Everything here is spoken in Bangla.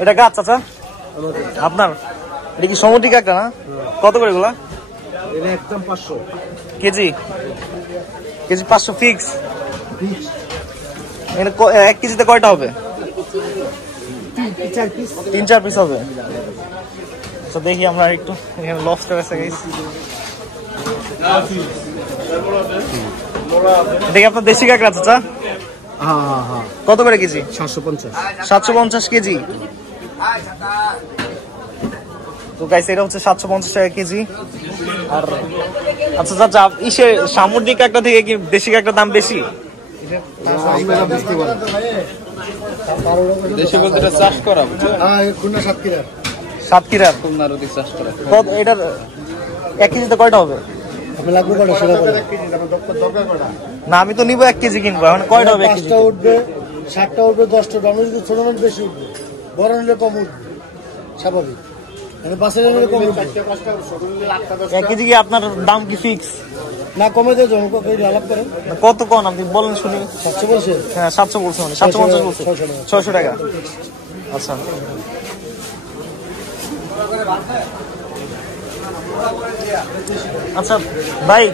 এটা গাছ চাচা আপনার? এটা কি সমুদ্রিক কাঁকড়া না? কত করে এগুলা? এটা একদম 500 কেজি। KG 500 fix. এক কেজিতে কয়টা হবে? 3-4 পিস হবে। তো দেখি আমরা একটু এখানে লবস্টার আছে গাইস। দেখি আপনার দেশি কাঁকড়া চাচা। হ্যাঁ কত করে কেজি? 750 750 কেজি। তো গাইস এটা হচ্ছে 750 টাকা কেজি। আর আচ্ছা চাচা ইসে সামুদ্রিক কাঁকড়া থেকে কি দেশি কাঁকড়ার দাম বেশি? দেশে বলতে এটা চাষ করা, বুঝছেন? সাতক্ষীরার খুলনার ওদিক চাষ করা। কত এটার এক কেজিতে কয়টা হবে? না আমি তো নিবো 1 কেজি কিনবো, এখন কয়টা হবে? 5টা উঠবে, 7টা উঠবে, 10টা উঠবে। আমি যদি ছোট মাছ বেশি উঠবে, বড় নিলে কম উঠবে, স্বাভাবিক। মানে বাসের নিলে কম উঠবে। 1 কেজি কি আপনার দাম কি ফিক্স না কমে দিয়ে জমা আলাপ করেন। কত কোন আপনি বলেন শুনি? 700 বলছে। হ্যাঁ 700 বলছে, মানে 750 বলছে। 600 টাকা। আচ্ছা আচ্ছা ভাই